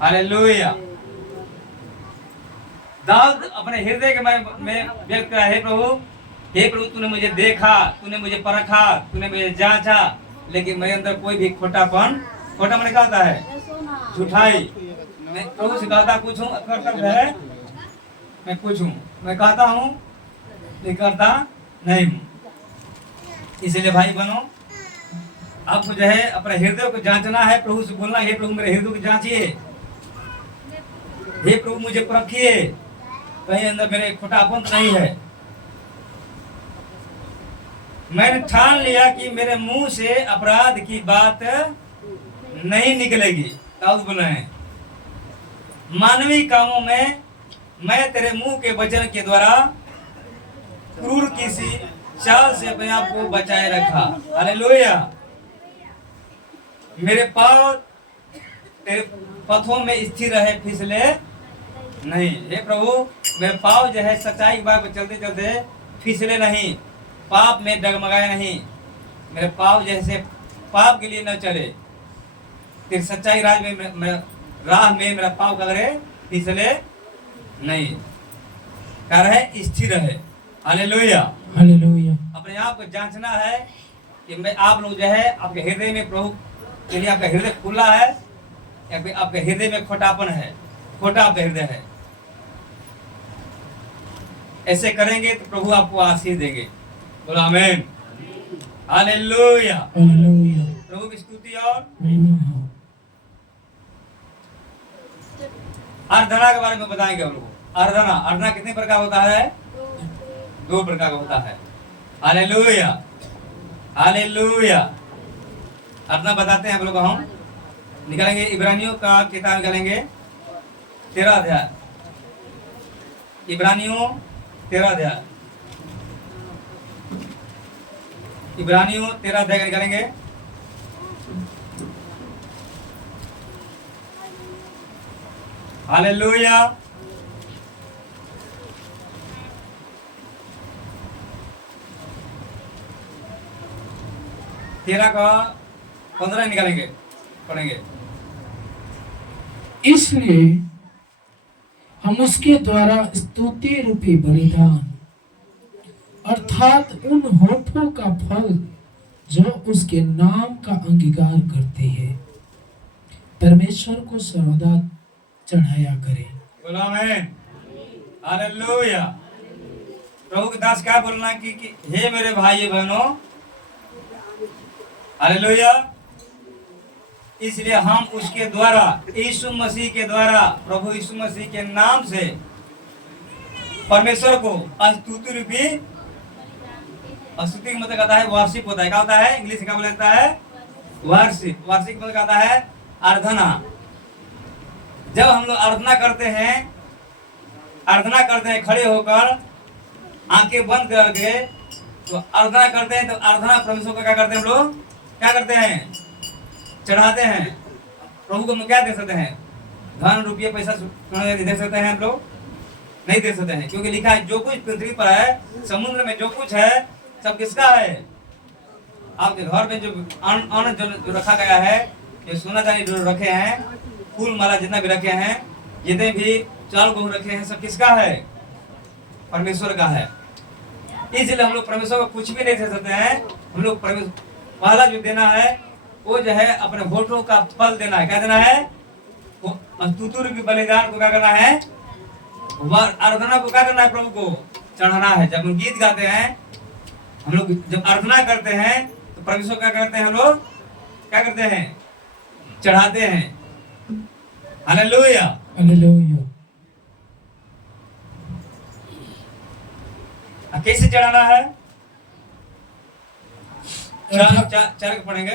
Hallelujah. Dawood अपने हृदय के में व्यक्त करा, हे प्रभु तूने मुझे देखा, तूने मुझे परखा, तूने मुझे जांचा, लेकिन मेरे अंदर कोई भी खोटापन, खोटा मैंने कहा होता है झूठाई, मैं प्रभु से कहता कुछ हूँ, करता है मैं कुछ हूँ, मैं कहता हूँ लेकिन करता नहीं हूँ। इसलिए भाई बनो, आपको जो है अपने हृदय को जांचना है, प्रभु से बोलना, हे प्रभु मेरे हृदय को जांचिए, हे प्रभु मुझे परखिए, कहीं अंदर मेरे खोटापन तो नहीं है। मैंने ठान लिया कि मेरे मुंह से अपराध की बात नहीं निकलेगी। दाऊद बोल रहे हैं, मानवीय कामों में मैं तेरे मुंह के वचन के द्वारा क्रूर किसी चाल से अपने आप को बचाए रखा। हालेलुया। मेरे पांव तेरे पथों में स्थिर रहे, फिसले नहीं। हे प्रभु मेरे पांव जो है सच्चाई की बात पर चलते चलते फिसले नहीं, पाप में डगमगाए नहीं, मेरे पांव जैसे पाप के लिए न चले, तेरी सच्चाई राह में मेरा पांव करे फिसले नहीं, कह रहे स्थिर रहे। Hallelujah hallelujah. अपने आप को जांचना है कि मैं आप लोग जो है आपके हृदय में प्रभु के लिए आपका हृदय खुला है या फिर आपके हृदय में खोटापन है, खोटा आपका हृदय है। ऐसे करेंगे तो प्रभु आपको आशीष देंगे। बोलो आमीन। हालेलुया। हालेलुया। प्रभु की स्तुति और आराधना के बारे में बताएंगे हम लोग। आराधना कितने प्रकार होता है? 2 प्रकार का होता है। Hallelujah hallelujah. आराधना बताते हैं हम लोग। हम निकालेंगे इब्रानियों का किताब, निकालेंगे 13 अध्याय, इब्रानियों 13 अध्याय, इब्रानियों 13 अध्याय निकालेंगे। हालेलुया। तेरह का 15 निकालेंगे, पढ़ेंगे। इसलिए हम उसके द्वारा स्तुति रूपी बलिदान अर्थात उन होठों का फल जो उसके नाम का अंगीकार करते हैं, परमेश्वर को सर्वदा चढ़ाया करें। बोलो आमीन। हालेलुया। प्रभु के दास क्या बोलना कि हे मेरे भाई बहनों, हालेलुया, इसलिए हम उसके द्वारा, यीशु मसीह के द्वारा, प्रभु यीशु मसीह के नाम से परमेश्वर को स्तुति रूपी, स्तुति का मतलब कहता है वार्षिक होता है। क्या होता है? इंग्लिश का बोला जाता है वार्षिक। वार्षिक मतलब कहता है आराधना। जब हम लोग आराधना करते हैं खड़े होकर, आंखें बंद करके तो आराधना करते हैं, तो आराधना परमेश्वर को क्या करते हैं हम लोग? क्या करते हैं? चढ़ाते हैं। प्रभु को हम क्या दे सकते हैं? धन रुपये पैसा दे सकते हैं हम लोग? नहीं दे सकते हैं, क्योंकि लिखा है जो कुछ पृथ्वी पर है, समुद्र में जो कुछ है, सब किसका है? आपके घर में जो अन्न जो रखा गया है, ये सोना चांदी जो रखे हैं, फूल माला जितना भी रखे हैं, जितने भी चाल गेहूं रखे हैं, सब किसका है? परमेश्वर का है। इसलिए हम लोग परमेश्वर को कुछ भी नहीं दे सकते हैं। हम लोग पहला जो देना है वो जो है अपने होठों का फल देना है। क्या देना है? स्तुति रूपी बलिदान को क्या करना है? आराधना को क्या करना है? प्रभु को चढ़ाना है। जब हम गीत गाते हैं, हम लोग जब आराधना करते हैं, तो परमेश्वर क्या करते हैं? हम लोग क्या करते हैं? चढ़ाते हैं। Hallelujah hallelujah. कैसे चढ़ाना है? चार पढ़ेंगे।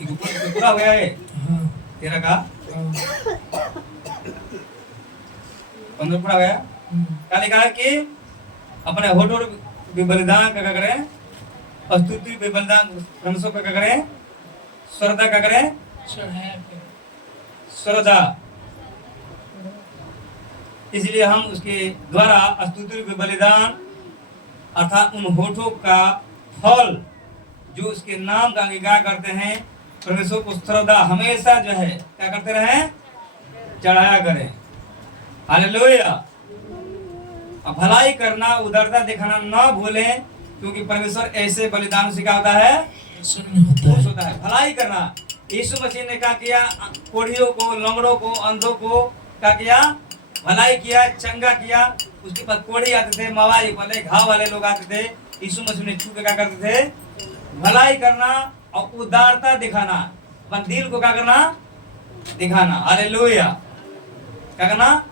पूरा हो गया है 13 का 15 पूरा हो गया। क्या लिखा है कि अपने होठों भी बलिदान क्या करें? स्तुति भी बलिदान परमेश्वर का क्या करें? श्रद्धा क्या करें? श्रद्धा। इसलिए हम उसके द्वारा स्तुति भी बलिदान अर्थात उन होठों का फल जो उसके नाम का अंगीकार करते हैं, परमेश्वर को श्रद्धा हमेशा जो है क्या करते रहे, चढ़ाया करें। हालेलुया। भलाई करना, उदारता दिखाना ना भूलें, क्योंकि परमेश्वर ऐसे बलिदान से क्या होता है, खुश होता है। भलाई करना, यीशु मसीह ने क्या किया, कोढ़ियों को, लंगड़ों को, अंधों को क्या किया, भलाई किया, चंगा किया। उसके पास कोढ़ी आते थे, मवाई वाले, घाव वाले लोग आते थे, यीशु मसीह ने छू के क्या करते थे, भलाई करना और उदारता दिखाना, अपन दिल को क्या करना, दिखाना। हालेलुया। क्या करना,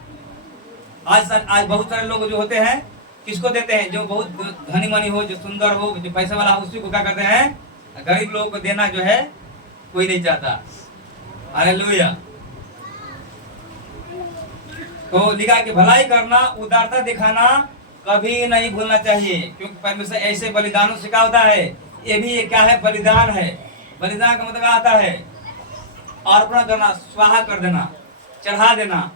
आज बहुत सारे लोग जो होते हैं किसको देते हैं, जो बहुत धनी मनी हो, जो सुंदर हो, जो पैसे वाला हो, उसी को क्या करते हैं, गरीब लोगों को देना जो है कोई नहीं चाहता। हालेलुया। तो लिखा कि भलाई करना, उदारता दिखाना कभी नहीं भूलना चाहिए, क्योंकि परमेश्वर ऐसे बलिदानों से क्या होता है, ये भी क्या है, बलिदान है। बलिदान का मतलब आता है अर्पण करना, स्वाहा कर देना, चढ़ा देना।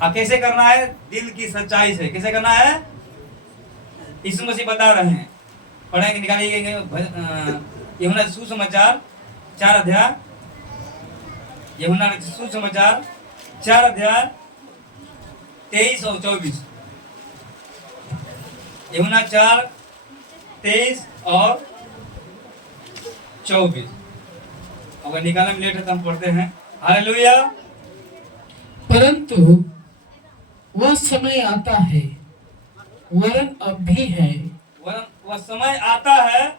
अब कैसे करना है, दिल की सच्चाई से। कैसे करना है, यीशु मसीह बता रहे हैं, पढ़ेंगे, निकालिए यूहन्ना सुसमाचार 4 अध्याय, यूहन्ना सुसमाचार 4 अध्याय 23 और 24। यूहन्ना 4, 23 और 24। अगर निकालने में लेट है तो हम पढ़ते हैं। हालेलुया। परंतु वह समय आता है, वरन अब भी है, वह समय आता है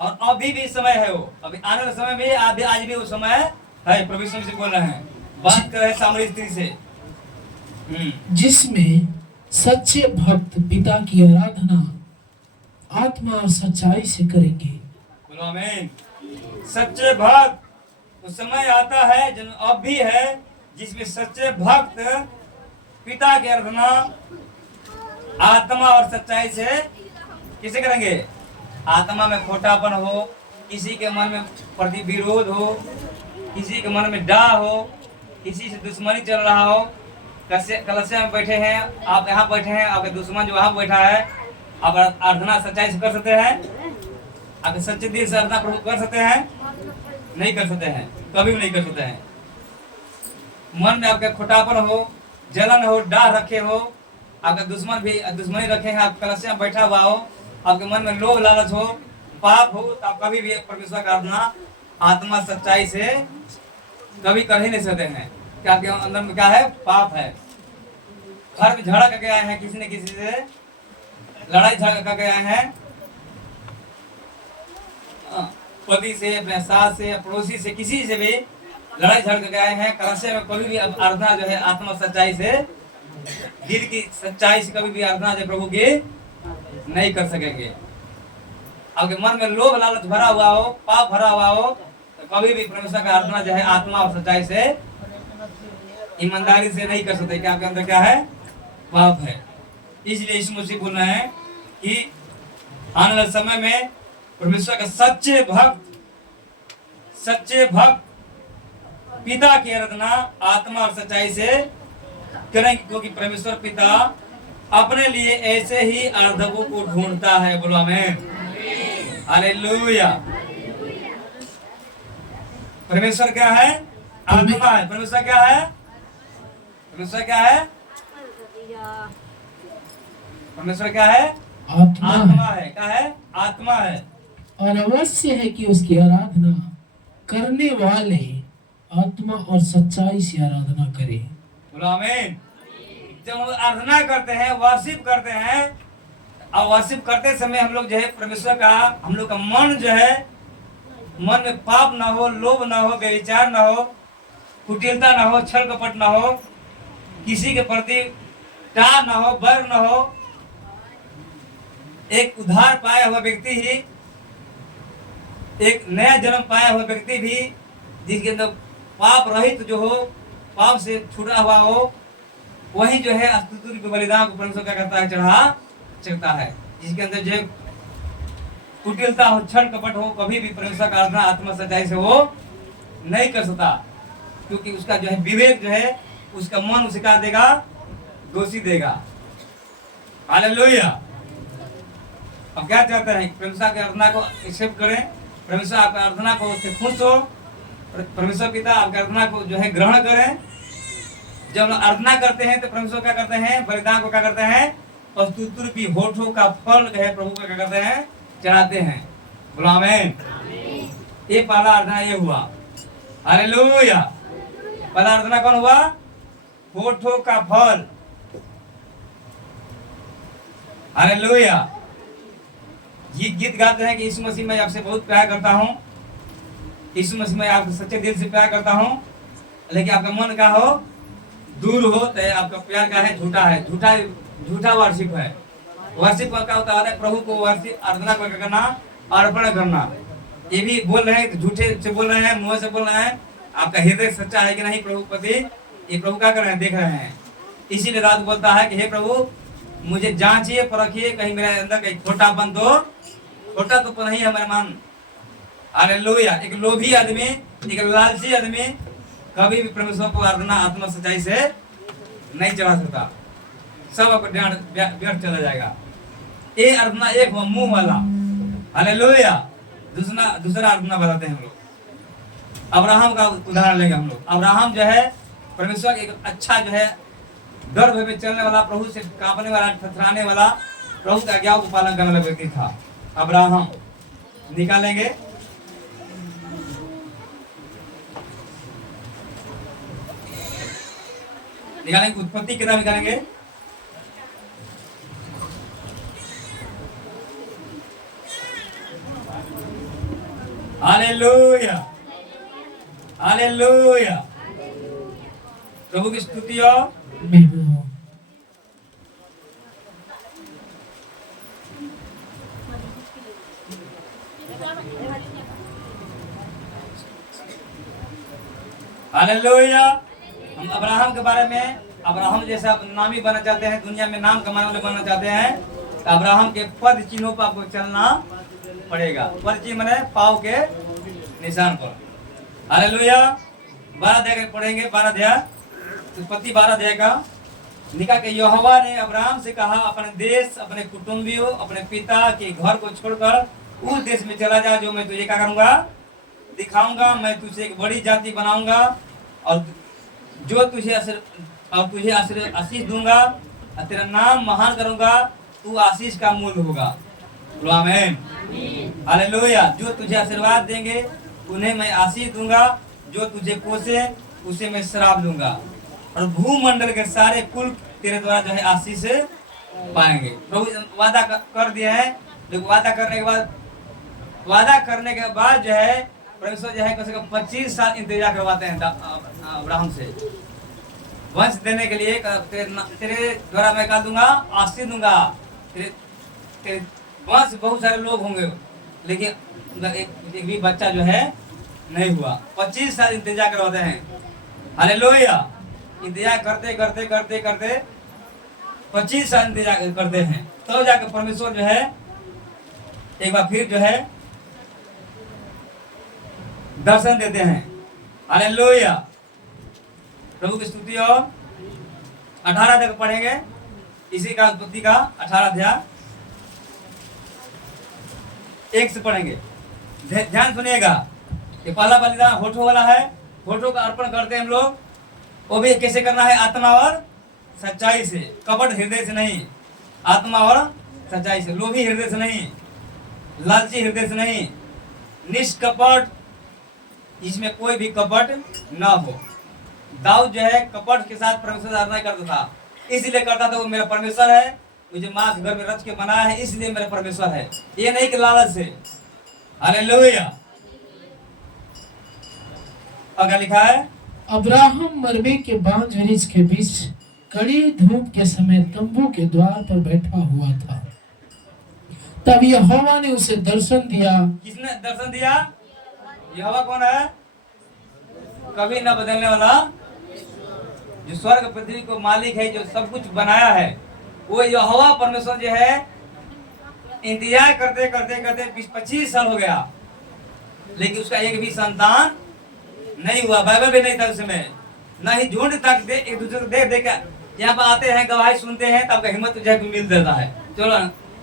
और अभी भी समय है, वो अभी आने वाला समय भी, अभी आज भी वो समय है। प्रभु यीशु से बोल रहे हैं, बात कर रहे हैं सामरी स्त्री से, जिसमें सच्चे भक्त पिता की आराधना आत्मा और सच्चाई से करेंगे। बोलो आमीन। सच्चे भक्त, उस समय आता है जो अब भी है, जिसमें सच्चे भक्त पिता की आराधना आत्मा और सच्चाई से किसे करेंगे, आत्मा में खोटापन हो, किसी के मन में प्रति विरोध हो, किसी के मन में डाह हो, किसी से दुश्मनी चल रहा हो, कलसिया में बैठे हैं, आप यहाँ बैठे हैं, आपके दुश्मन जो वहाँ बैठा है, आप आराधना सच्चाई से कर सकते हैं, आप सच्चे दिल से आराधना प्रभु कर सकते हैं, नहीं कर सकते हैं, कभी भी नहीं कर सकते हैं। मन में आपके खोटापन हो, जलन हो, डाह रखे हो, आपका दुश्मन भी दुश्मनी रखे हैं, आप कलसिया में बैठा हुआ हो, आपके मन में लोभ लालच हो, पाप हो, तो आप कभी भी परमेश्वर का आराधना आत्मा सच्चाई से कभी कर ही नहीं सकते हैं। क्या आपके अंदर में क्या है, पाप है। घर में झगड़ा करके आए हैं, किसी न किसी से लड़ाई झगड़ा करके आए हैं, पति से, अपने सास से, पड़ोसी से, किसी से भी लड़ाई झगड़ करके आए हैं, कलशे में कभी भी आराधना जो है आत्मा सच्चाई से, दिल की सच्चाई से कभी भी आराधना जो प्रभु की नहीं कर सकेंगे। आपके मन में लोभ लालच भरा हुआ हो, पाप भरा हुआ हो, तो कभी भी परमेश्वर का आराधना जो है आत्मा और सच्चाई से, ईमानदारी से नहीं कर सकते। क्या आपके अंदर क्या है, पाप है। इसलिए यीशु मसीह बोल रहे हैं कि आने वाले समय में परमेश्वर का सच्चे भक्त पिता की आराधना आत्मा और सच्चाई से करेंगे, क्योंकि परमेश्वर पिता अपने लिए ऐसे ही आराधकों को ढूंढता है। बोलो आमीन। हालेलुया। परमेश्वर क्या है, आत्मा है। परमेश्वर क्या है, परमेश्वर क्या है, परमेश्वर क्या है, आत्मा है। क्या है, आत्मा है। और अवश्य है कि उसकी आराधना करने वाले आत्मा और सच्चाई से आराधना करें। बोलो आमीन। जब हम आराधना करते हैं, वर्शिप करते हैं, और वर्शिप करते समय हम लोग जो है परमेश्वर का, हम लोग का मन जो है, मन में पाप ना हो, लोभ ना हो, व्यभिचार ना हो, कुटिलता ना हो, छल कपट ना हो, किसी के प्रति डाह ना हो, बैर ना हो। एक उद्धार पाया हुआ व्यक्ति ही, एक नया जन्म पाया हुआ व्यक्ति भी, जिसके अंदर पाप रहित जो हो, पाप से छूटा हुआ हो, वही जो है स्तुति के बलिदान को परमेश्वर क्या करता है, चढ़ता है। जिसके अंदर जो कुटिलता हो, छल कपट हो, कभी भी परमेश्वर का आराधना आत्मा सच्चाई से वो नहीं कर सकता, क्योंकि उसका जो है विवेक जो है, उसका मन उसे क्या देगा, दोषी देगा। हालेलुया। अब क्या चाहते हैं, परमेश्वर की आराधना को एक्सेप्ट करें, परमेश्वर आपका आराधना को उससे खुश हो, परमेश्वर पिता आपकी आराधना को जो है ग्रहण करें। जब हम आराधना करते हैं तो परमेश्वर क्या करते हैं, बलिदान को क्या करते हैं, और स्तुति रूपी होठों का फल जो है प्रभु को क्या करते हैं, चढ़ाते हैं। बोलो आमीन। ये पहला आराधना ये हुआ। हालेलुया। पहला आराधना कौन हुआ, होठों का फल। हालेलुया। ये गीत गाते हैं कि यीशु मसीह मैं आपसे बहुत प्यार करता हूँ, यीशु मसीह मैं आपसे सच्चे दिल से प्यार करता हूँ। लेकिन आपका मन का हो, दूर हो, तो आपका प्यार का है झूठा है, झूठा वर्शिप है। वर्शिप का होता है प्रभु को वर्शिप आराधना करना, अर्पण करना। ये भी बोल रहे हैं, झूठे से बोल रहे हैं, मुंह से बोल रहे हैं, आपका हृदय सच्चा है कि नहीं प्रभु प्रति, ये प्रभु क्या कर रहे हैं, देख रहे हैं। इसीलिए रात बोलता है कि हे प्रभु मुझे जांचिए परखिए, कहीं मेरे अंदर कहीं खोटापन छोटा तो नहीं है मेरे मन। हालेलुया। एक लोभी आदमी, एक लालची आदमी कभी भी परमेश्वर को आराधना आत्मा सच्चाई से नहीं चढ़ा सकता, सब आपको व्यर्थ चला जाएगा। ये आराधना एक मुंह वाला। हालेलुया। दूसरा आराधना बताते हैं हम लोग। अब्राहम का उदाहरण लेंगे हम लोग। अब्राहम जो है परमेश्वर एक अच्छा जो है गर्भ में चलने वाला, प्रभु से कांपने वाला, थरथराने वाला, प्रभु की आज्ञाओं को पालन करने वाला व्यक्ति था अब्राहम। निकालेंगे उत्पत्ति किताब निकालेंगे। Hallelujah, hallelujah. प्रभु की स्तुति हो। हालेलुया। हम अब्राहम के बारे में, अब्राहम जैसा नामी बनना चाहते हैं, दुनिया में नाम कमाने वाले बनना चाहते हैं, तो अब्राहम के पद चिन्हों पर आपको चलना पड़ेगा। पद चिन्ह माने पाँव के निशान पर। हालेलुया। 12 अध्याय पढ़ेंगे, 12 अध्याय, उत्पत्ति 12 अध्याय का। निकाल के यहोवा ने अब्राहम से कहा, अपने देश, अपने कुटुंबियों, अपने पिता के घर को छोड़कर उस देश में चला जा जो मैं तुझे क्या करूंगा, दिखाऊंगा। मैं तुझे एक बड़ी जाति बनाऊंगा और जो तुझे आशीष दूंगा और तेरा नाम महान करूंगा, तू आशीष का मूल होगा। बोलो आमीन। हालेलुया। जो तुझे आशीर्वाद देंगे उन्हें मैं आशीष दूंगा, जो तुझे कोसे उसे मैं श्राप दूंगा, और भूमंडल के सारे कुल तेरे द्वारा जो है आशीष पाएंगे। प्रभु वादा कर दिया है, लेकिन वादा करने के बाद जो है परमेश्वर जो है कम से कम 25 साल इंतजार करवाते हैं अब्राहम से, वंश देने के लिए। तेरे द्वारा मैं क्या दूंगा, आशीष दूंगा, तेरे वंश बहुत सारे लोग होंगे, लेकिन एक भी बच्चा जो है नहीं हुआ। 25 साल इंतजार करवाते हैं। हालेलुया। इंतजार करते करते करते करते 25 साल इंतजार करते हैं, तो जाकर परमेश्वर जो है एक बार फिर जो है दर्शन देते हैं। हालेलुया। प्रभु की स्तुति हो। 18 तक पढ़ेंगे इसी का, उत्पत्ति का 18 अध्याय 1 से पढ़ेंगे। ध्यान सुनिएगा। ये पहला बलिदान होठों वाला है, होठों का अर्पण करते हैं हम लोग। वो भी कैसे करना है, आत्मा और सच्चाई से, कपट हृदय से नहीं, आत्मा और सच्चाई से, लोभी हृदय से नहीं, लालची हृदय से नहीं, निष्कपट, इसमें कोई भी कपट ना हो। दाऊद जो है कपट के साथ परमेश्वर आराधना करता था, इसलिए करता था वो मेरा परमेश्वर है, मुझे माँ के घर में रच के बनाया है, इसलिए मेरा परमेश्वर है, ये नहीं कि लालच से। हालेलुया। आगे लिखा है, अब्राहम मरबे के बांज वृक्ष के बीच कड़ी धूप के समय तंबू के द्वार पर बैठा हुआ था। तब यहोवा ने उसे दर्शन दिया। किसने दर्शन दिया? यहोवा कौन है? कभी न बदलने वाला, जो स्वर्ग पृथ्वी को मालिक है, जो सब कुछ बनाया है, वो यहोवा परमेश्वर जो है इंतजार करते करते करते 25 साल हो गया, लेकिन उसका एक भी संतान नहीं हुआ। बाइबल भी नहीं था उस समय, ना ही झुंड तक एक दूसरे को देख देख यहाँ पर आते हैं, गवाही सुनते हैं, तब हिम्मत जो है मिल देता है, चलो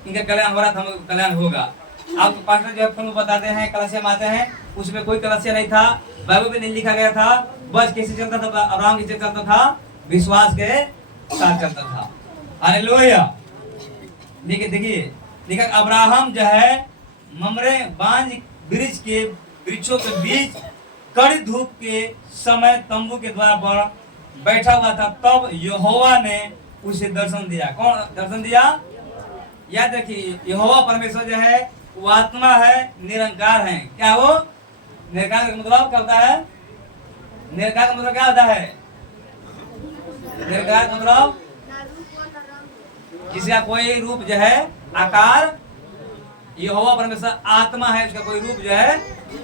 इनका कल्याण हो रहा था, हम कल्याण होगा। आपको पास्टर जो है फोन बताते हैं कलसिया में आते हैं, उसमें कोई कलसिया नहीं था, बाइबल में नहीं लिखा गया था, बस कैसे चलता था अब्राहम कैसे चलता था, विश्वास के साथ चलता था। हालेलुया। देखिए देखिए देखिए अब्राहम जो है ममरे बांझ वृक्ष के वृक्षों के बीच कड़ी धूप के समय तंबू के द्वार पर बैठा हुआ था, तब यहोवा ने उसे दर्शन दिया। कौन दर्शन दिया? याद रखिए यहोवा परमेश्वर जो है वो आत्मा है, निरंकार है। क्या वो निरंकार का मतलब क्या होता है? निरंकार का मतलब क्या होता है? निरंकार का मतलब किसी का कोई रूप जो है आकार, यहोवा परमेश्वर आत्मा है, उसका कोई रूप जो है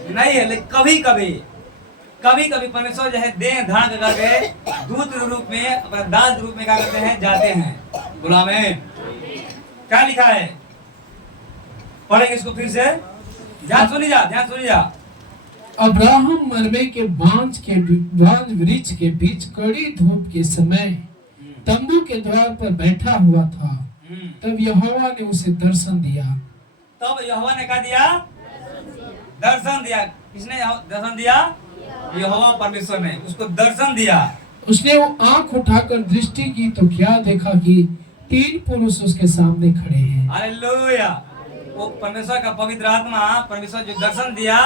नहीं है, लेकिन कभी कभी परमेश्वर जो है देह धारण करके दूत के रूप में, अपने दास के रूप में क्या करते हैं? जाते हैं। गुलामे क्या लिखा है? पढ़ेंगे इसको फिर से, ध्यान सुनिए जा। अब्राहम मरमे के बांझ वृक्ष के बीच कड़ी धूप के समय तंबू के द्वार पर बैठा हुआ था, तब यहोवा ने उसे दर्शन दिया। तब यहोवा ने क्या दिया? दर्शन दिया। किसने दर्शन दिया? यहोवा परमेश्वर ने उसको दर्शन दिया। उसने वो आंख उठाकर दृष्टि की तो क्या देखा कि 3 पुरुष उसके सामने खड़े हैं। हालेलुया। वो परमेश्वर का पवित्र आत्मा, परमेश्वर जो दर्शन दिया,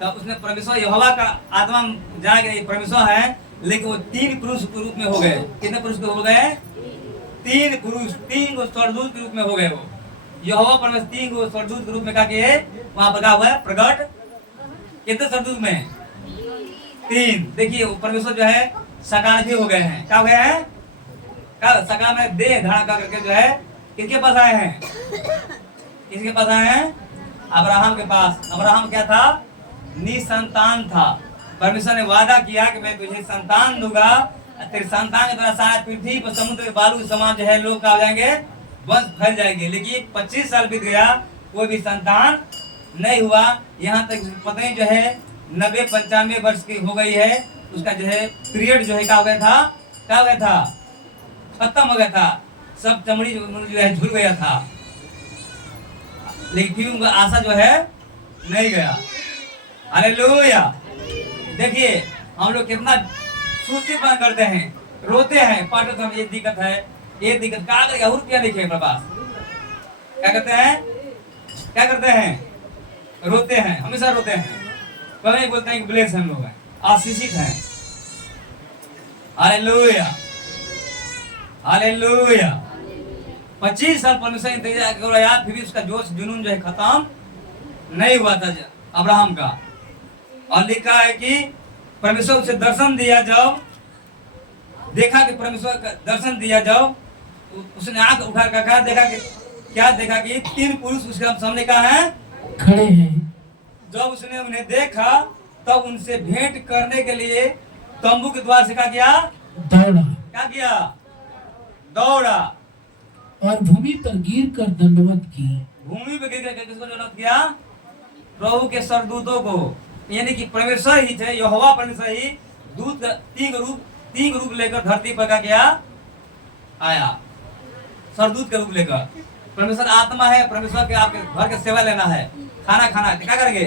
तब उसने परमेश्वर यहोवा का आत्मा जाके परमेश्वर है, लेकिन वो 3 पुरुष के रूप में हो गए। कितने पुरुष के हो गए? 3 पुरुष, 3 को स्वर्गदूत के रूप में हो गए। वो यहोवा परमेश्वर 3 को स्वर्गदूत के रूप में क्या किए? वहां पर हुआ है प्रकट। कितने स्वर्गदूत में? 3। देखिए परमेश्वर जो है साकार भी हो गए हैं। क्या हो गए हैं? क्या साकार में देह धारण करके जो है किसके पास आए हैं? किसके पास आए हैं? अब्राहम के पास। अब्राहम क्या था? निसंतान था। परमेश्वर ने वादा किया कि मैं तुझे संतान दूंगा, तेरे संतान के द्वारा सारा पृथ्वी पर समुद्र के बालू के समान जो है लोग क्या हो जाएंगे? वंश फैल जाएंगे। लेकिन 25 साल बीत गया, कोई भी संतान नहीं हुआ। यहाँ तक पत्नी जो है 90-95 वर्ष की हो गई है, उसका जो है पीरियड जो है क्या हो गया था? क्या हो गया था? खत्म हो गया था। सब चमड़ी जो है झुल गया था, लेकिन फिर उनका आशा जो है नहीं गया। हालेलुया। देखिए हम लोग कितना सुस्तीपन करते हैं, रोते हैं, पार्टनर साहब ये दिक्कत है, ये दिक्कत क्या करेगा? रुपया नहीं है मेरे पास। क्या करते हैं? क्या करते हैं? रोते हैं, हमेशा रोते हैं। कभी बोलते हैं कि ब्लेस हम लोग हैं, आशीषित हैं। Hallelujah hallelujah. 25 साल परमेश्वर इंतजार कर रहा, फिर भी उसका जोश जुनून जो है खत्म नहीं हुआ था अब्राहम का। और लिखा है कि परमेश्वर उसे दर्शन दिया, जब देखा कि परमेश्वर का दर्शन दिया, जब उसने आंख उठा कर क्या देखा कि 3 पुरुष उसके सामने कहा है? खड़े हैं। जब उसने उन्हें देखा तब उनसे भेंट करने के लिए तंबू के द्वार से क्या किया? दौड़ा। क्या किया? दौड़ा और भूमि पर गिरकर दंडवत की। भूमि पर गिर कर किसको दंडवत किया? प्रभु के सरदूतों को। यानी कि परमेश्वर ही थे, यहोवा परमेश्वर ही दूत 3 रूप लेकर धरती पर क्या आया? सरदूत के रूप लेकर। परमेश्वर आत्मा है, परमेश्वर के आपके घर के सेवा लेना है, खाना खाना, क्या करेंगे?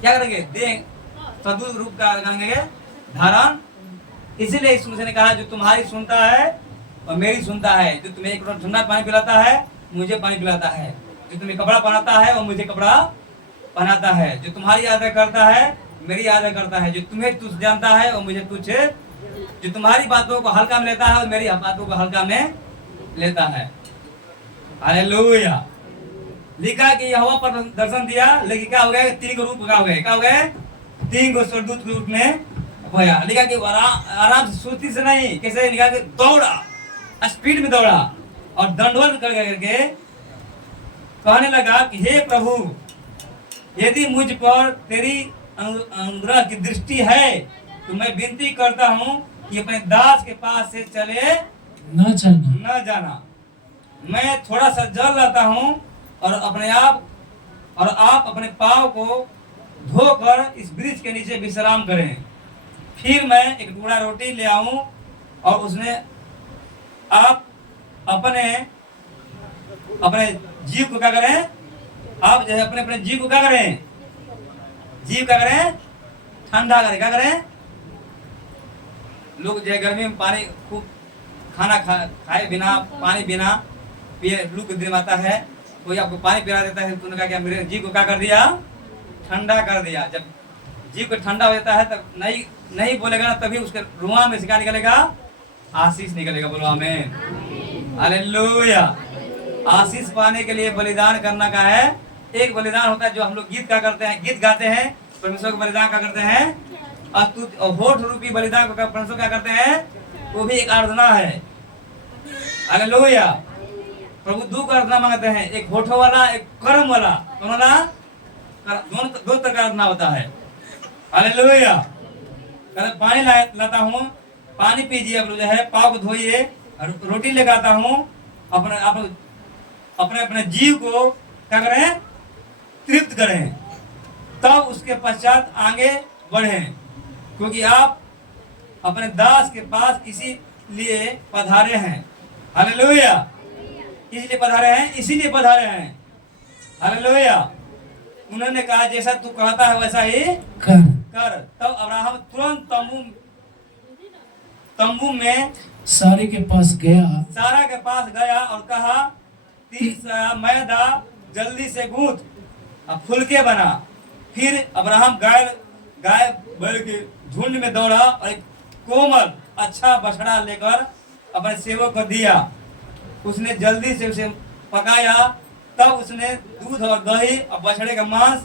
क्या करेंगे? दें सरदूत रूप का करेंगे धारण। इसीलिए यीशु मसीह ने कहा जो तुम्हारी सुनता है और मेरी सुनता है, जो तुम्हें एक ठंडा पानी पिलाता है मुझे पानी पिलाता है, जो तुम्हें कपड़ा पहनाता है और मुझे कपड़ा पहनाता है, जो तुम्हारी आदर करता है मेरी आदर करता है, जो तुम्हें तुझ जानता है और मुझे तुझ, जो तुम्हारी बातों को हल्का में लेता है और मेरी बातों को हल्का में लेता है। हालेलुया। लिखा कि यहोवा पर दर्शन दिया, लेकिन क्या हो गया? 3 को रूप क्या हो गए? क्या हो गए? 3 को स्वर्गदूत के रूप में होया। लिखा कि आराम से सुस्ती से नहीं, कैसे? लिखा कि दौड़ा, स्पीड में दौड़ा और दंडवत करके कहने लगा कि हे प्रभु, यदि मुझ पर तेरी अनुग्रह की दृष्टि है तो मैं विनती करता हूँ कि अपने दास के पास से चले न जाना। मैं थोड़ा सा जल लाता हूँ और आप अपने पाँव को धोकर इस वृक्ष के नीचे विश्राम करें। फिर मैं एक टुकड़ा रोटी ले आऊं और उसने आप अपने जीव को क्या करें? आप जो है अपने अपने जीव को क्या करें, जीव क्या करें, ठंडा करें। क्या करें, लोग जो है गर्मी में पानी खूब खाना खाए बिना, पानी बिना पिए लू को दिन आता है, कोई आपको पानी पिला देता है, तुमने कहा क्या मेरे जीव को क्या कर दिया, ठंडा कर दिया। जब जीव को ठंडा हो जाता है तब नहीं बोलेगा ना, तभी उसके रुआ में से क्या निकलेगा, आशीष निकलेगा। बोलो आमीन, हालेलुया। आशीष पाने के लिए बलिदान करना का है। एक बलिदान होता है जो हम लोग गीत क्या करते हैं, गीत गाते हैं, परमेश्वर को बलिदान क्या करते हैं, होठ रूपी बलिदान को परमेश्वर क्या करते हैं, वो भी एक आराधना है। हालेलुया। प्रभु दो का आराधना मांगते हैं, एक होठों वाला, एक कर्म वाला। दोनों दो तरह का आराधना होता है। हालेलुया। पानी लाता हूँ, पानी पीजिए, अब जो है पाव को धोइए, रोटी लेकर आता हूँ, अपने अपने जीव को क्या करें, तृप्त करें, तब उसके पश्चात आगे बढ़ें, क्योंकि आप अपने दास के पास इसीलिए पधारे हैं। हालेलुया। इसलिए पधारे हैं, इसीलिए पधारे हैं। हालेलुया। उन्होंने कहा जैसा तू कहता है वैसा ही कर। तब अब्राहम तुरंत तंबू में सारे के पास गया और कहा 30 मैदा जल्दी से गूंथ, अब फुलके बना। फिर अब्राहम गाय बैल के झुंड में दौड़ा और एक कोमल अच्छा बछड़ा लेकर अपने सेवक को दिया। उसने जल्दी से उसे पकाया, तब उसने दूध और दही और बछड़े का मांस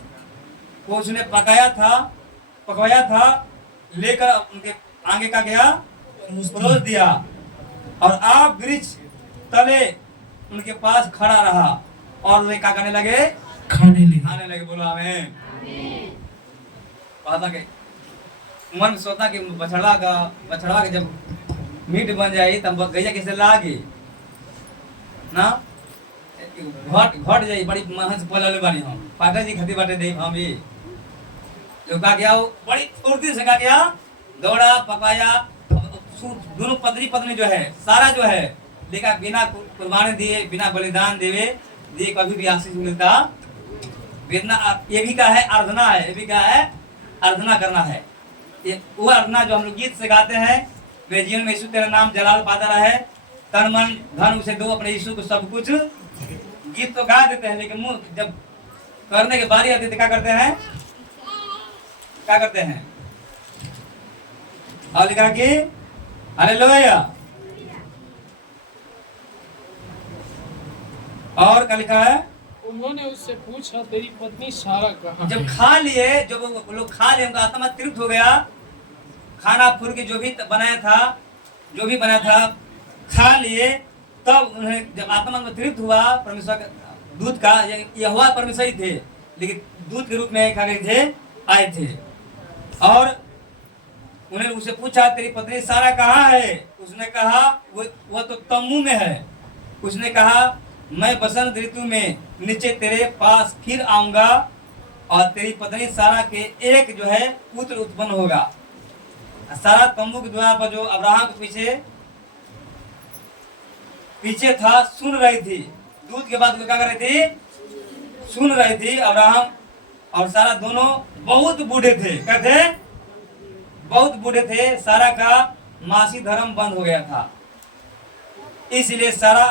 को उसने पकवाया था लेकर उनके आगे का गया, परोस दिया, और आप वृक्ष तले उनके पास खड़ा रहा और वे क्या करने लगे, खाने लगे। बोलो आमीन। कहता कि मन सोचता कि बछड़ा का जब मीट बन जाए तब गैया कैसे लागी ना, घट जाई, बड़ी महंस पलल बानी हम पाटा जी खती बाटे दे हम भी जो का गया, वो बड़ी फुर्ती से का गया, दौड़ा, पकाया, दोनों पत्नी जो है सारा जो है लेकिन बिना कुर्बानी दिए, बिना बलिदान दिए कभी भी आशीष मिलता बिना। ये भी क्या है, आराधना है। ये भी क्या है, आराधना करना है। ये वो आराधना जो हम लोग गीत से गाते हैं, मेरे जीवन में यीशु तेरा नाम जलाल पाता रहे, तन मन धन उसे दो अपने यीशु को सब कुछ। गीत तो गा देते हैं लेकिन मुंह जब करने की बारी आती है क्या करते हैं, और लिखा कि हालेलुया। और क्या लिखा है, उन्होंने उससे पूछा तेरी पत्नी सारा कहाँ जब है? खा लिए, जब वो लोग खा लिए, उनका आत्मा तृप्त हो गया, खाना फूल के जो भी बनाया था खा लिए, तब उन्हें जब आत्मा में तृप्त हुआ, परमेश्वर का दूध का यहोवा परमेश्वर ही थे लेकिन दूध के रूप में खा गए थे, आए थे, और उन्हें उसे पूछा तेरी पत्नी सारा कहाँ है? उसने कहा वो तो तम्बू में है। उसने कहा मैं बसंत ऋतु में नीचे तेरे पास फिर आऊंगा और तेरी पत्नी सारा के एक जो है पुत्र उत्पन्न होगा। सारा तंबू के द्वार पर जो अब्राहम के पीछे था सुन रही थी, दूध के बाद क्या कर रही थी, सुन रही थी। अब्राहम और सारा दोनों बहुत बूढ़े थे, क्या थे, बहुत बूढ़े थे। सारा का मासी धर्म बंद हो गया था, इसलिए सारा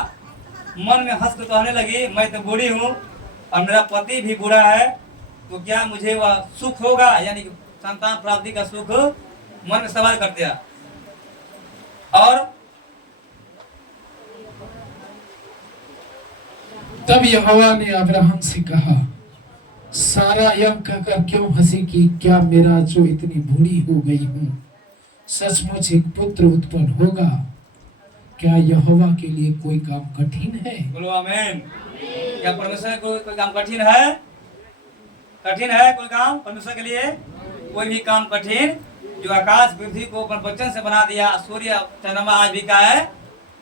मन में हंस कर कहने लगी मैं तो बूढ़ी हूँ और मेरा पति भी बूढ़ा है, तो क्या मुझे वह सुख होगा, यानी संतान प्राप्ति का सुख मन में सवाल कर दिया। और तब यहोवा ने अब्राहम से कहा सारा यह कहकर क्यों हंसी कि क्या मेरा जो इतनी बूढ़ी हो गई हूँ सचमुच एक पुत्र उत्पन्न होगा? क्या यहोवा के लिए कोई काम कठिन है? बोलो आमीन। क्या परमेश्वर को कोई काम कठिन है? कठिन है कोई काम परमेश्वर के लिए? कोई भी काम कठिन? जो आकाश पृथ्वी को अपन वचन से बना दिया, सूर्य चंद्रमा आज भी क्या है,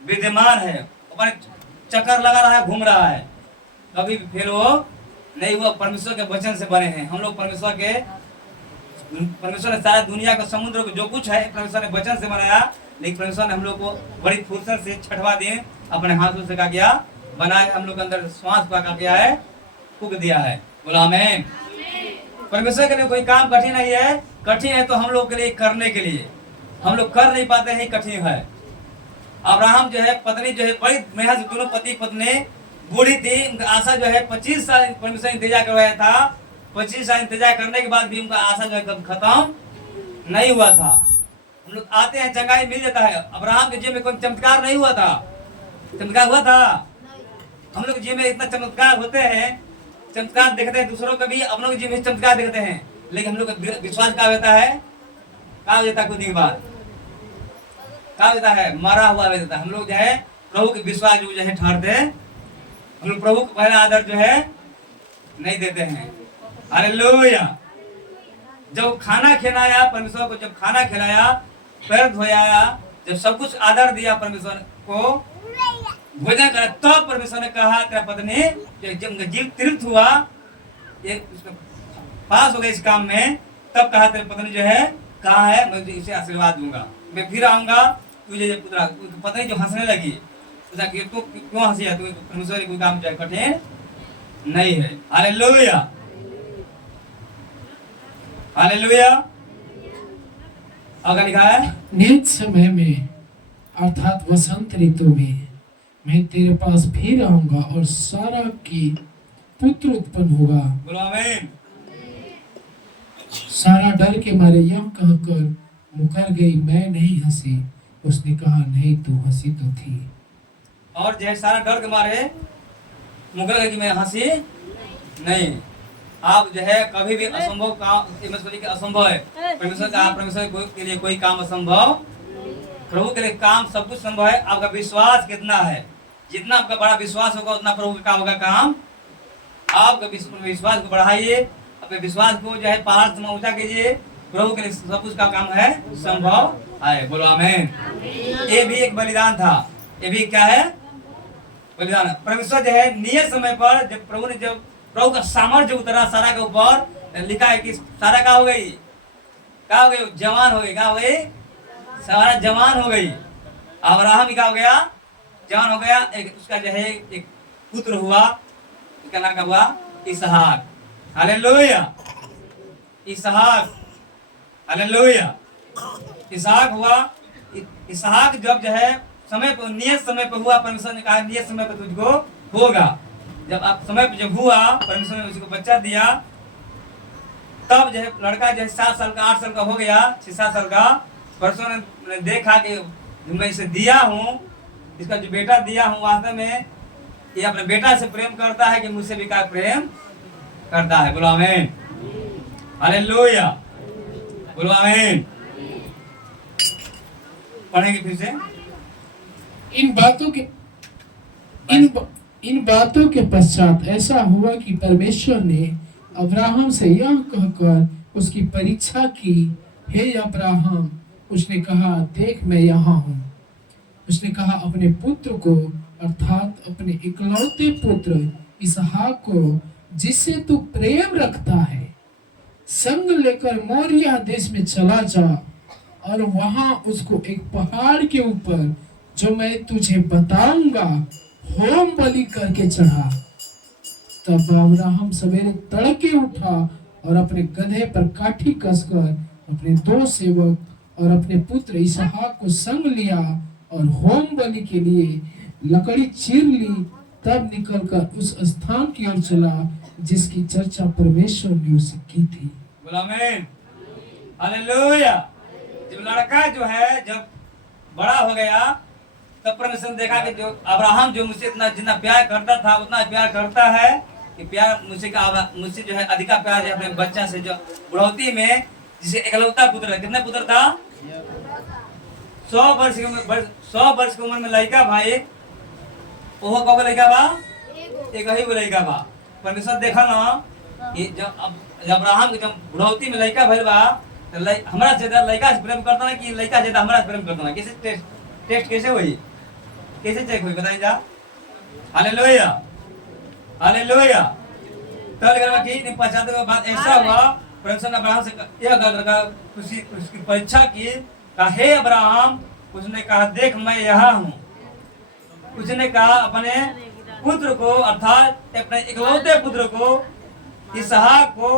विद्यमान है, अपन चक्कर लगा रहा है, घूम रहा है, कभी भी फेल हो नहीं हुआ, परमेश्वर के वचन से बने हैं हम लोग। परमेश्वर ने सारा दुनिया का समुद्र को जो कुछ है परमेश्वर ने वचन से बनाया, लेकिन परमेश्वर ने हम लोग को बड़ी फुर्सत से छठवा दिन अपने हाथों से क्या किया, बनाया। हम लोग के अंदर श्वास का क्या किया है, फूक दिया है। बोला आमीन। परमेश्वर के लिए कोई काम कठिन नहीं है, कठिन है तो हम लोग के लिए करने के लिए, हम लोग कर नहीं पाते हैं, कठिन है। अब्राहम जो है पत्नी जो है बड़ी मेहनत से, दोनों पति पत्नी बूढ़ी थी, उनका आशा जो है 25 साल परमेश्वर इंतजार करवाया था, 25 साल इंतजार करने के बाद भी उनका आशा जो है कभी खत्म नहीं हुआ था। हम लोग आते हैं चंगाई मिल जाता है, अब्राहम के जीवन में कोई चमत्कार नहीं हुआ था, चमत्कार हुआ था? हम लोग जीवन में इतना चमत्कार होते हैं, चमत्कार देखते हैं दूसरों का भी, अपनों के जीवन में चमत्कार देखते हैं, लेकिन हम लोग का विश्वास क्या होता है, क्या हो जाता है? कुछ दिन बाद क्या होता है? मरा हुआ हो जाता है। हम लोग जो है प्रभु के विश्वास जो है ठहरते हैं, हम लोग प्रभु को पहला आदर जो है नहीं देते हैं। हालेलुया। जब खाना खिलाया परमेश्वर को, जब खाना खिलाया, पैर धोया, जब सब कुछ आदर दिया परमेश्वर को, भोजन करा, तब तो परमेश्वर ने कहा तेरा पत्नी जब उनका जीव तृप्त हुआ, एक पास हो गए इस काम में, तब कहा तेरे पत्नी जो है कहाँ है, मैं इसे आशीर्वाद दूंगा, मैं फिर आऊंगा तुझे पुत्रा। पत्नी जो हंसने लगी, पूछा कि तू क्यों हंसी है, तू परमेश्वर की कोई काम जो है कठिन नहीं है। Hallelujah, hallelujah. अगर लिखा है नियत समय में अर्थात वसंत ऋतु में मैं तेरे पास फिर आऊंगा और सारा की पुत्र उत्पन्न होगा। बोलो आमीन। सारा डर के मारे यह कहकर मुकर गई, मैं नहीं हंसी। उसने कहा नहीं, तू हंसी तो थी। और जय सारा डर के मारे मुकर गई कि मैं हंसी नहीं। आप जो है कभी भी असंभव काम, असंभव है, परमेश्वर के लिए कोई काम असंभव, प्रभु के लिए काम सब कुछ संभव है। आपका विश्वास कितना है, जितना आपका बड़ा विश्वास होगा उतना प्रभु का होगा काम। आपका विश्वास को बढ़ाइए, अपने विश्वास को जो है पहाड़ से ऊंचा कीजिए, प्रभु के लिए सब कुछ का काम है, संभव है। बोलो आमीन। ये भी एक बलिदान था, ये भी क्या है, बलिदान। परमेश्वर जो है नियत समय पर जब प्रभु का सामर्थ्य उतरा सारा के ऊपर, लिखा है कि सारा क्या हो गई, क्या हो गई, जवान हो गई, क्या हो गई, सारा जवान हो गई। अब्राहम क्या हो गया, जवान हो गया। एक उसका जो है एक पुत्र हुआ, उसका नाम क्या हुआ, इसहाक। हालेलुया, इसहाक, हालेलुया। इसहाक हुआ। इसहाक जब जो है समय पर, नियत समय पर हुआ, परमेश्वर ने कहा नियत समय पर तुझको होगा। जब आप समय पर जब हुआ, परमेश्वर ने उसको बच्चा दिया, तब जो है लड़का जो है 7 साल का, 8 साल का हो गया, 6-7 साल का। परमेश्वर ने देखा कि मैं इसे दिया हूँ, इसका जो बेटा दिया हूँ, वास्तव में ये अपने बेटा से प्रेम करता है कि मुझसे भी क्या प्रेम करता है। बोलो आमीन, हालेलुया, बोलो आमीन। पढ़ेंगे फिर से। इन बातों के पश्चात ऐसा हुआ कि परमेश्वर ने अब्राहम से यह कहकर उसकी परीक्षा की, हे अब्राहम। उसने कहा देख मैं यहाँ हूँ। उसने कहा अपने पुत्र को अर्थात अपने इकलौते पुत्र इसहाक को, जिससे तू प्रेम रखता है, संग लेकर मोरिया देश में चला जा और वहां उसको एक पहाड़ के ऊपर जो मैं तुझे बताऊंगा होम बलि करके चढ़ा। तब अब्राहम सवेरे तड़के उठा और अपने गधे पर काठी कसकर अपने 2 सेवक और अपने पुत्र इसहाक को संग लिया और होम बलि के लिए लकड़ी चीर ली। तब निकलकर उस स्थान की ओर चला जिसकी चर्चा परमेश्वर ने उसे की थी। बोलो आमीन, हालेलुया। जब लड़का जो है जब बड़ा हो गया, तब परमेश्वर ने देखा कि जो अब्राहम जो मुझसे इतना जितना प्यार करता था उतना प्यार करता है कि प्यार मुझसे जो है अधिका प्यार है अपने बच्चा से। जो बुढ़ौती में जिसे एकलौता पुत्र है, कितने पुत्र था, 100 वर्ष की उम्र में लड़का भाई, वो कब लड़का बा, एक ही वो लड़का बा। परमेश्वर देखा ना कि जब अब्राहम जब बुढ़ौती में लड़का भइल बा, हमारा ज्यादा लड़का से प्रेम करता है कि लड़का ज्यादा हमारा से प्रेम करता है। कैसे टेस्ट कैसे हुई, कैसे चेक हुई, बताइए जा। Hallelujah, hallelujah. तो लेकिन 50 के बाद ऐसा हुआ, परमेश्वर ने अब्राहम से यह लड़का उसकी परीक्षा की, कहा हे अब्राहम। उसने कहा देख मैं यहाँ हूँ। उसने कहा अपने पुत्र को अर्थात अपने इकलौते पुत्र को इसहाक को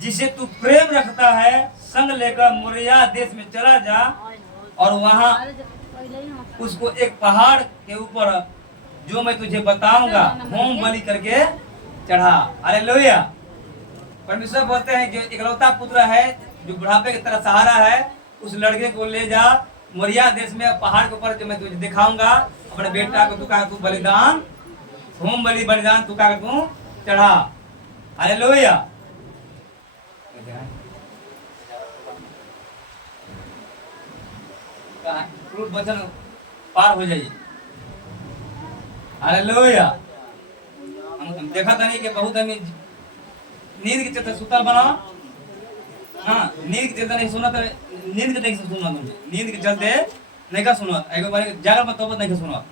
जिसे तू प्रेम रखता है संग लेकर मोरिया देश में चला जा और वहां उसको एक पहाड़ के ऊपर जो मैं तुझे बताऊंगा होम बलि करके चढ़ा। हालेलुया। परमेश्वर बोलते हैं जो इकलौता पुत्र है जो बुढ़ापे की तरह सहारा है उस लड़के को ले जा मोरिया देश में पहाड़ के ऊपर जो मैं तुझे दिखाऊंगा अपने बेटा को तू बलिदान होम बलि बलिदान तू चढ़ा। हालेलुया। वचन पार हो जाइए। हालेलुया। हम देखा था नहीं कि बहुत हमें नींद के चलते सुतल बना। हाँ, नींद के चलते नहीं सुना तो नींद के नहीं सुना तुमने नींद के चलते नहीं का सुना एक बार जागर में तो नहीं का सुना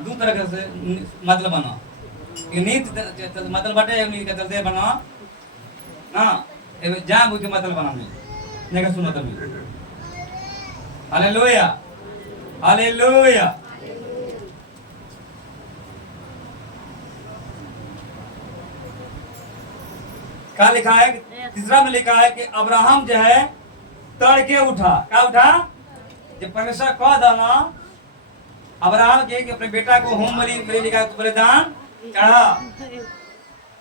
दो तरह से मतलब बना नींद मतलब बाटे नींद के चलते बना हाँ जा बुझ के मतलब बना नहीं का सुना तभी। हालेलुया। हालेलुया। क्या लिखा है तीसरा में लिखा है कि अब्राहम जो है तड़के उठा। क्या उठा? जब परमेश्वर कह देना अब्राहम के कि अपने बेटा को होम बलि लिखा तो बलिदान चढ़ा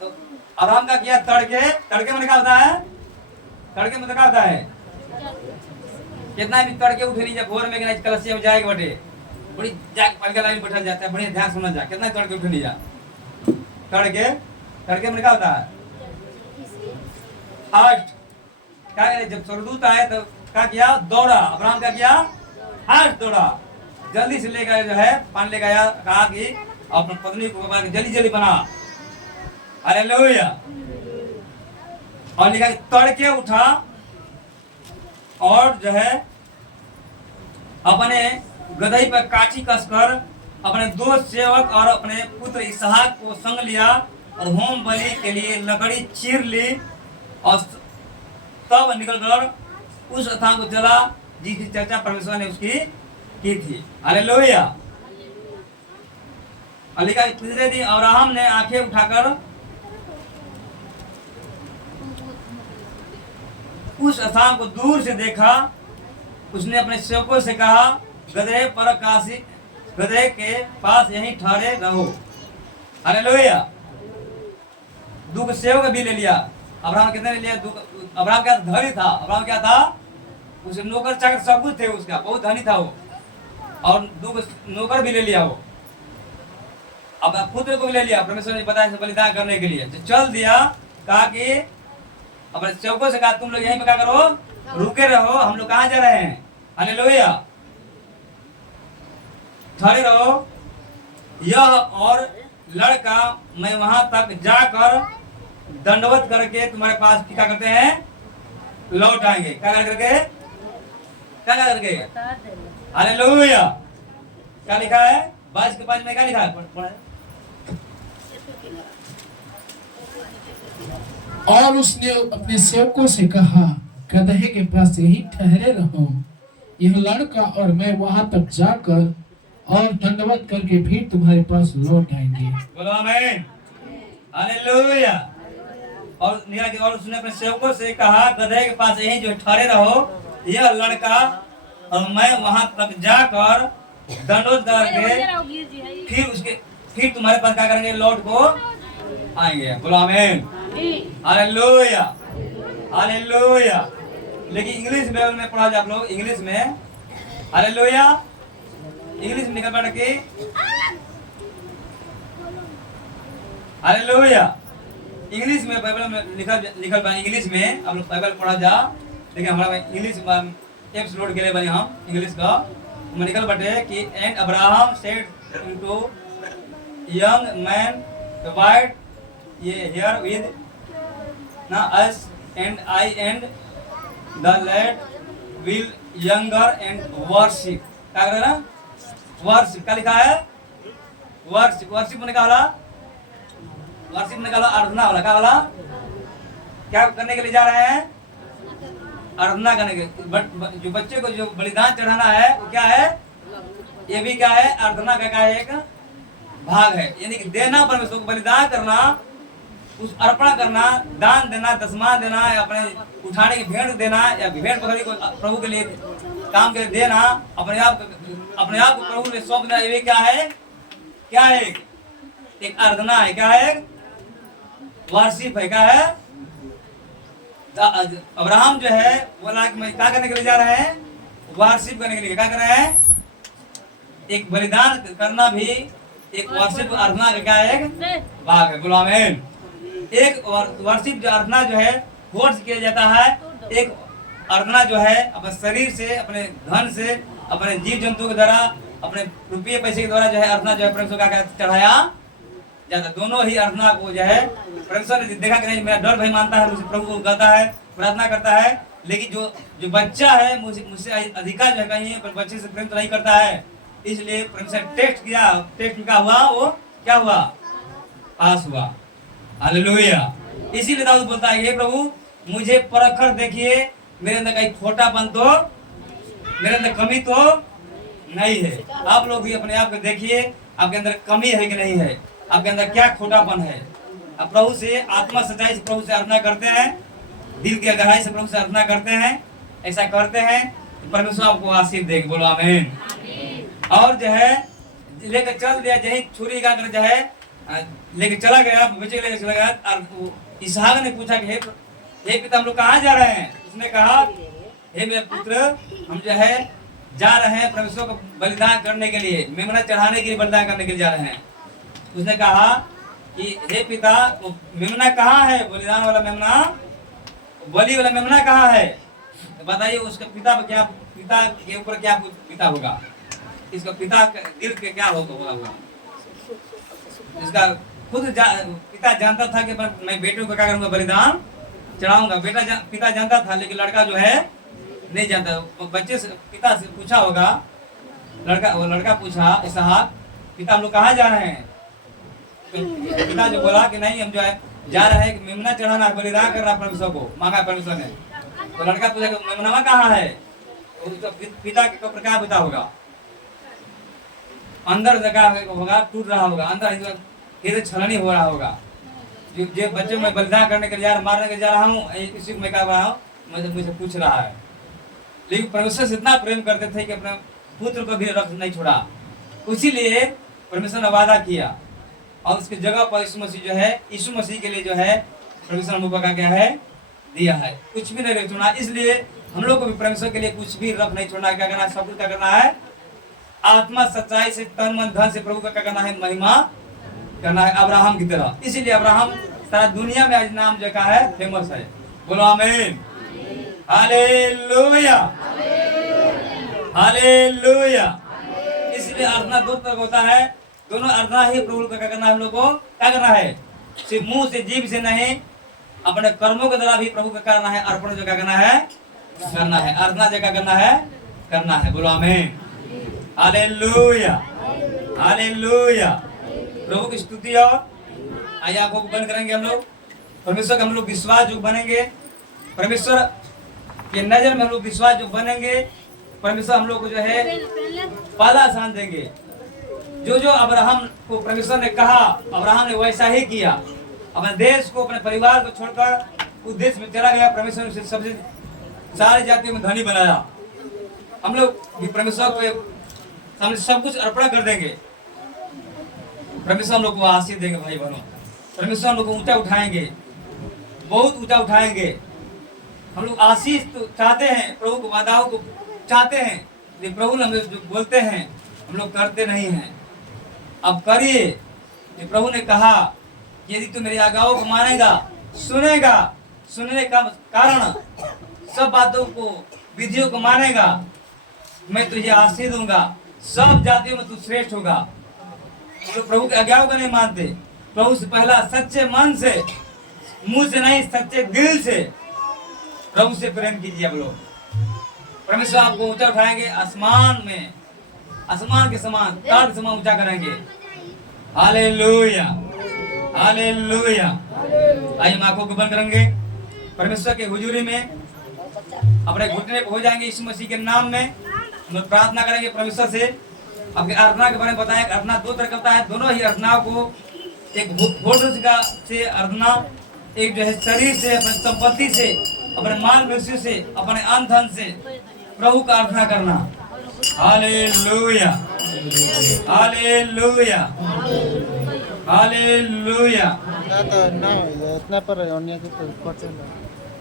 तो अब्राहम का किया तड़के में निकालता है तड़के में निकालता है कितना भी तड़के उठे नहीं जब भोर में कलसिया में जाएगा बटे बड़ी जाके पलके लाइन बैठा जाता है बढ़िया ध्यान सुना जा कितना तड़के उठे नहीं जा तड़के में निकालता है हार्ट। क्या जब स्वर्गदूत आए तो क्या किया दौड़ा अब्राहम क्या किया हार्ट दौड़ा जल्दी से लेकर जो है पानी लेकर आया कहा कि अपनी पत्नी को जल्दी जल्दी बना। हालेलुया। और लिखा तड़के उठा और जो है अपने गदही पर काठी कसकर अपने दो सेवक और अपने पुत्र इसहाक को संग लिया और होम बलि के लिए लकड़ी चीर ली और तब निकलकर उस स्थान को चला जिसकी चर्चा परमेश्वर ने उसकी की थी। हालेलुया। लिखा तीसरे दिन अब्राहम ने आंखें उठाकर उस स्थान को दूर से देखा। उसने अपने सेवकों से कहा गदहे के पास यहीं ठहरे रहो। हालेलुया। दुख सेवक भी ले लिया। अब्राहम कितने ले लिया? अब्राहम क्या धनी था? अब्राहम क्या था? उसे नौकर चाकर सब कुछ थे उसका बहुत धनी था वो और दुख नौकर भी ले लिया वो। अब पुत्र को भी ले लिया। परमेश्वर ने बताया बलिदान करने के लिए तो चल दिया। कहा कि अपने सेवकों से कहा तुम लोग यहीं पे क्या करो रुके रहो हम लोग कहाँ जा रहे हैं। हालेलुया। ठहरे रहो यह और लड़का मैं वहां तक जाकर दंडवत करके तुम्हारे पास क्या करते हैं लौट आएंगे। क्या करके हालेलुया। क्या लिखा है 22 के 5 में क्या लिखा है? और उसने अपने सेवकों से कहा गदहे के पास यहीं ठहरे रहो यह लड़का और मैं वहां तक जाकर और दंडवत करके फिर तुम्हारे पास लौट आएंगे। बोलो आमीन। हालेलुया। और उसने अपने सेवकों से कहा गदहे के पास यहीं जो ठहरे रहो यह लड़का और मैं वहां तक जाकर दंडवत करके फिर तुम्हारे पास क्या करेंगे लौट को आएंगे। बोलो आमीन। हालेलुया। हालेलुया। लेकिन इंग्लिश बाइबल में पढ़ा जाए आप लोग इंग्लिश में। हालेलुया। इंग्लिश में निकल पड़ के हालेलुया। इंग्लिश में बाइबल में लिखल बा इंग्लिश में आप लोग बाइबल पढ़ा जा। लेकिन हमारा इंग्लिश एप्स लोड के लिए बने हम इंग्लिश का में निकल बटे कि and Abraham said into young man divide ye here with ना us and I and the lad will younger and worship. क्या कर रहे ना वर्शिप क्या लिखा है वर्शिप निकाला आराधना वाला क्या वाला क्या करने के लिए जा रहे हैं आराधना करने के। जो बच्चे को जो बलिदान चढ़ाना है वो क्या है ये भी क्या है आराधना का एक भाग है। यानी कि देना, परमेश्वर को बलिदान करना, उस अर्पण करना, दान देना, दशमान देना, या अपने उठाने की भेंट देना, या भेंट पकड़ी को प्रभु के लिए काम के लिए देना, अपने आप को प्रभु ने सौंप देना, ये क्या है? क्या है? एक आराधना है। क्या है? वार्षिक है। क्या है? अब्राहम जो है बोला कि मैं क्या करने के लिए जा रहे हैं? वार्षिक करने के लिए। क्या कर रहे हैं? एक बलिदान करना भी एक वार्षिक आराधना का क्या है? भाग है। बोलो आमीन। एक वार्षिक जो आराधना जो है फोर्स किया जाता है। एक आराधना जो है अपने शरीर से, अपने धन से, अपने जीव जंतु के द्वारा, अपने रुपये पैसे के द्वारा जो है आराधना जो है परमेश्वर का चढ़ाया जाता। दोनों ही आराधना को जो है परमेश्वर ने देखा कि नहीं, मेरा डर भाई मानता है, मुझे प्रभु को कहता है, प्रार्थना करता है, लेकिन जो बच्चा है मुझसे अधिकार जो है कहीं पर बच्चे से प्रेम तो नहीं करता है। इसलिए परमेश्वर टेस्ट किया। टेस्ट में क्या हुआ? वो क्या हुआ? पास हुआ। हालेलुया। इसीलिए दाऊद बोलता है, हे प्रभु मुझे परख कर देखिए, मेरे अंदर कहीं खोटापन तो, मेरे अंदर कमी तो नहीं है। आप लोग भी अपने आप को देखिए, आपके अंदर कमी है कि नहीं है, आपके अंदर क्या खोटापन है। आप प्रभु से आत्मा सच्चाई से प्रभु से आराधना करते हैं, दिल की गहराई से प्रभु से आराधना करते हैं, ऐसा करते हैं तो परमेश्वर आपको आशीष देगा। बोलो आमीन। और जो है लेकर चल दिया, यही छुरी का जो है लेके चला गया, बच्चे लेके चला गया। और इसहाक ने पूछा कि हे पिता हम लोग कहाँ जा रहे हैं? उसने कहा, हे मेरे पुत्र हम जो है जा रहे हैं परमेश्वर को बलिदान करने के लिए, मेमना चढ़ाने के लिए बलिदान करने के लिए जा रहे हैं। उसने कहा कि हे पिता वो मेमना कहाँ है? बलिदान वाला मेमना, बलि वाला मेमना कहाँ है? तो बताइए उसका पिता के ऊपर क्या पिता होगा? इसका पिता दिल के क्या होगा? इसका खुद पिता जानता था कि मैं बेटे को क्या करूंगा? बलिदान चढ़ाऊंगा। पिता जानता था, लेकिन लड़का जो है नहीं जानता। बच्चे से पिता से पूछा होगा, लड़का पूछा इसहाक, पिता हम लोग कहाँ जा रहे हैं? तो पिता जो बोला कि नहीं हम जो है जा रहे हैं कि मेमना चढ़ाना, बलिदान करना परमेश्वर को, मांगा परमेश्वर ने। तो लड़का पूछा कि मेमना कहाँ है? तो पिता के ऊपर क्या पिता होगा? अंदर जगह होगा, टूट रहा होगा, अंदर इधर छलनी हो रहा होगा। जो बच्चे में बलिदान करने के लिए मारने के जा रहा हूँ, इसी को मैं कह रहा हूँ, मुझे पूछ रहा है। लेकिन परमेश्वर से इतना प्रेम करते थे कि अपने पुत्र को भी रख नहीं छोड़ा। इसीलिए परमेश्वर ने वादा किया और उसकी जगह पर यीशु मसीह जो है, यीशु मसीह के लिए जो है परमेश्वर ने मौका क्या है? दिया है। कुछ भी नहीं छोड़ना। इसलिए हम लोग को भी परमेश्वर के लिए कुछ भी रख नहीं छोड़ना। क्या करना है? सब कुछ क्या करना है? आत्मा सच्चाई से, तन मन धन से प्रभु का क्या करना है? महिमा करना है, अब्राहम की तरह। इसीलिए अब्राहम सारा दुनिया में आज नाम जो का है फेमस है। बोलो आमीन। Hallelujah, hallelujah. इसलिए आराधना दो तरह होता है। दोनों आराधना ही प्रभु का क्या करना है? हम लोग को क्या करना है? सिर्फ मुंह से, जीभ से नहीं, अपने कर्मों के द्वारा भी प्रभु का करना है। अर्पण जो क्या करना है? करना है। आराधना जो क्या करना है? करना है। बोलो आमीन। Hallelujah, hallelujah. प्रभु की स्तुति। और आइए आंखों को बंद करेंगे हम लोग। परमेश्वर का हम लोग विश्वास जो बनेंगे, परमेश्वर के नजर में हम लोग विश्वास जो बनेंगे, परमेश्वर हम लोग को जो है पहला स्थान देंगे। जो अब्राहम को परमेश्वर ने कहा, अब्राहम ने वैसा ही किया। अपने देश को, अपने परिवार को छोड़कर उस देश में चला गया। परमेश्वर ने सबसे सारी जातियों में धनी बनाया। हम लोग भी परमेश्वर को हम सब कुछ अर्पण कर देंगे। परमेश्वर हम लोग को आशीष देंगे भाई बहनों। परमेश्वर हम लोग को ऊंचा उठाएंगे, बहुत ऊंचा उठाएंगे। हम लोग आशीष तो चाहते हैं, प्रभु को वादाओं को चाहते हैं, लेकिन प्रभु ने हमें जो बोलते हैं हम लोग करते नहीं हैं। अब करिए। प्रभु ने कहा यदि तू मेरी आज्ञाओं को मानेगा, सुनेगा, सुनने का कारण सब बातों को, विधियों को मानेगा, मैं तुझे आशीष दूंगा, सब जातियों में तू श्रेष्ठ होगा। तो प्रभु की आज्ञाओं को नहीं मानते। प्रभु से पहला सच्चे मन से, मुंह से नहीं, सच्चे दिल से प्रभु से प्रेम कीजिए। आप लोग, परमेश्वर आपको ऊंचा उठाएंगे, आसमान में, आसमान के समान, तार के समान ऊंचा करेंगे। Hallelujah, hallelujah. आइए हम आंखों को बंद करेंगे, परमेश्वर के हुजूरी में अपने घुटने पे हो जाएंगे। यीशु मसीह के नाम में हम प्रार्थना करेंगे परमेश्वर से आपके आराधना के बारे में बताया। आराधना दो तरह का होता है, दोनों ही आराधनाओं को एक भोट का से आराधना, एक जो है शरीर से, अपने संपत्ति से, अपने माल मवेशी से, अपने अन्न धन से प्रभु का आराधना करना। Hallelujah, hallelujah, hallelujah. इतना पर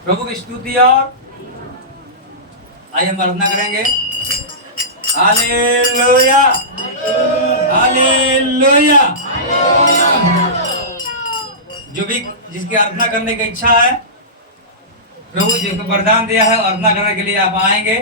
प्रभु की स्तुति। और आइए हम आराधना करेंगे। Hallelujah, hallelujah. जो भी जिसकी आराधना करने की इच्छा है, प्रभु जिसको वरदान दिया है आराधना करने के लिए, आप आएंगे।